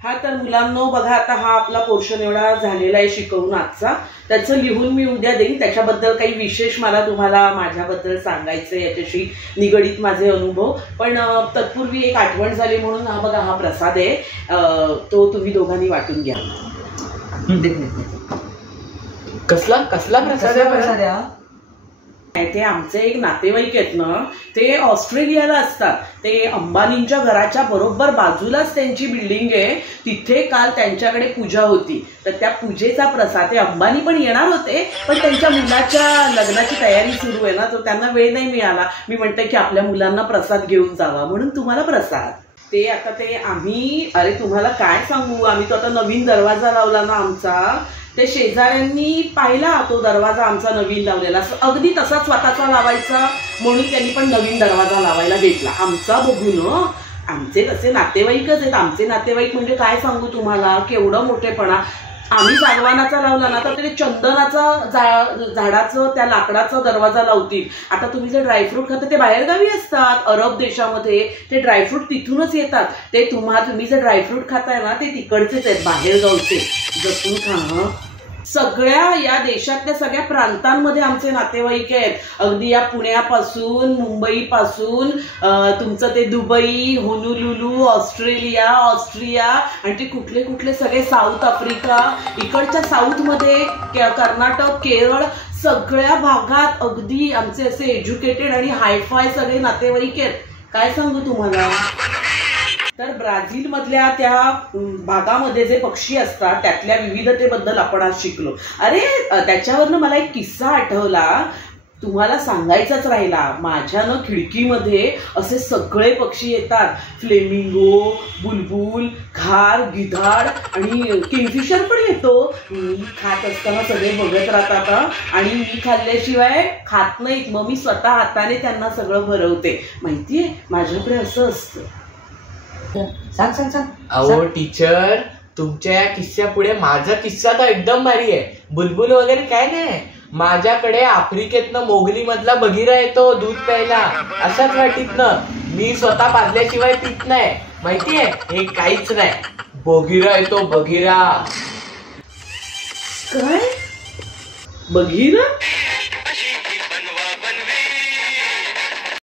हा तर मुलांनो बघा, आता हा आपला पोर्शन एवढा झालेला आहे शिकवून आजचा. त्याचं लिहून मी उद्या देईन. त्याच्याबद्दल काही विशेष मला तुम्हाला माझ्याबद्दल सांगायचं आहे, याच्याशी निगडीत माझे अनुभव. पण तत्पूर्वी एक आठवण झाली म्हणून हा बघा, हा प्रसाद आहे, तो तुम्ही दोघांनी वाटून घ्या. कसला कसला प्रसाद आहे? ते आमचे एक नातेवाईक आहेत ना, ते ऑस्ट्रेलियाला असतात. ते अंबानींच्या घराच्या बरोबर बाजूलाच त्यांची बिल्डिंग आहे. तिथे काल त्यांच्याकडे पूजा होती, तर त्या पूजेचा प्रसाद, ते अंबानी पण येणार होते, पण त्यांच्या मुलाच्या लग्नाची तयारी सुरू आहे ना, तर त्यांना वेळ नाही मिळाला. मी म्हणते की आपल्या मुलांना प्रसाद घेऊन जावा, म्हणून तुम्हाला प्रसाद. ते आता ते आम्ही, अरे तुम्हाला काय सांगू, आम्ही तो आता नवीन दरवाजा लावला ना आमचा, ते शेजाऱ्यांनी पाहिला तो दरवाजा आमचा नवीन लावलेला, अगदी तसा स्वतःचा लावायचा म्हणून त्यांनी पण नवीन दरवाजा लावायला घेतला. आमचा बघून, आमचे तसे नातेवाईकच आहेत. आमचे नातेवाईक म्हणजे काय सांगू तुम्हाला, केवढं मोठेपणा. आम्ही सागवानाचा लावला ना, तर ते चंदनाचा झाडाचं त्या लाकडाचा दरवाजा लावतील. आता तुम्ही जे ड्रायफ्रूट खाता ते बाहेरगावी असतात, अरब देशामध्ये ते ड्रायफ्रूट तिथूनच येतात. ते तुम्ही जे ड्रायफ्रूट खाताय ना, ते तिकडचेच आहेत, बाहेरगावचे. जपून खा. सगळ्या या देशातल्या सगळ्या प्रांतांमध्ये आमचे नातेवाईक आहेत. अगदी या पुण्यापासून, मुंबईपासून, तुमचं ते दुबई, होनुलुलू, ऑस्ट्रेलिया, ऑस्ट्रिया, आणि ते कुठले कुठले सगळे साऊथ आफ्रिका, इकडच्या साऊथमध्ये कर्नाटक, केरळ, सगळ्या भागात अगदी आमचे असे एज्युकेटेड आणि हायफाय सगळे नातेवाईक आहेत. काय सांगू तुम्हाला. तर ब्राझील मधल्या त्या भागामध्ये जे पक्षी असतात त्यातल्या विविधतेबद्दल आपण आज शिकलो. अरे त्याच्यावरनं मला एक किस्सा आठवला, तुम्हाला सांगायचाच राहिला. माझ्या ना खिडकीमध्ये असे सगळे पक्षी येतात. फ्लेमिंगो, बुलबुल, घार, गिधाड आणि किंगफिशर पण येतो. मी खात असताना सगळे बघत राहतात, आणि मी खाल्ल्याशिवाय खात नाहीत. मग मी स्वतः हाताने त्यांना सगळं भरवते. माहितीये, माझ्याकडे असं असतं. सांग सांग सांग. अहो टीचर, तुमच्या या किस्स्या पुढे माझा किस्सा तर एकदम भारी आहे. बुलबुल वगैरे काय नाही. माझ्याकडे आफ्रिकेतनं मोगली मधला बघिरा येतो दूध प्यायला, अशाच वाटीतनं. मी स्वतः पाजल्याशिवाय पीत नाही. माहितीये, हे काहीच नाही. बघिरा येतो, बघिरा. काय बघिरा?